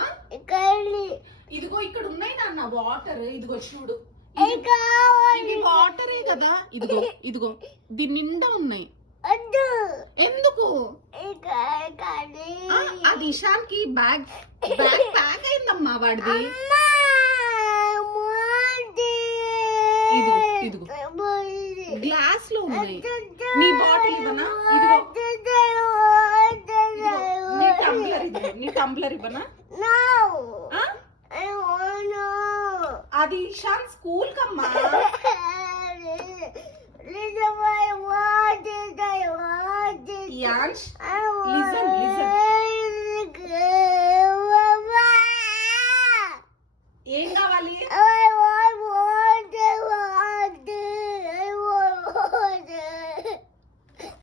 ఆ? ఇదిగో ఇక్కడ ఉన్నాయి నాన్న వాటర్. ఇదిగో చూడు, ఇవి వాటరే కదా. ఇదిగో ఇదిగో దీని నిండా ఉన్నాయి. ఎందుకు? అది ఇషాన్ కి బ్యాగ్ ప్యాక్ అయిందమ్మా వాడిది. ఇదిగో ఇదిగో గ్లాస్ లో ఉన్నాయి. నీ బాటిల్ ఇవ్వనా? ఇదిగో నీ టంబ్లర్ ఇవ్వనా? అది ఇషాన్ స్కూల్ కమ్మా. Yansh, listen.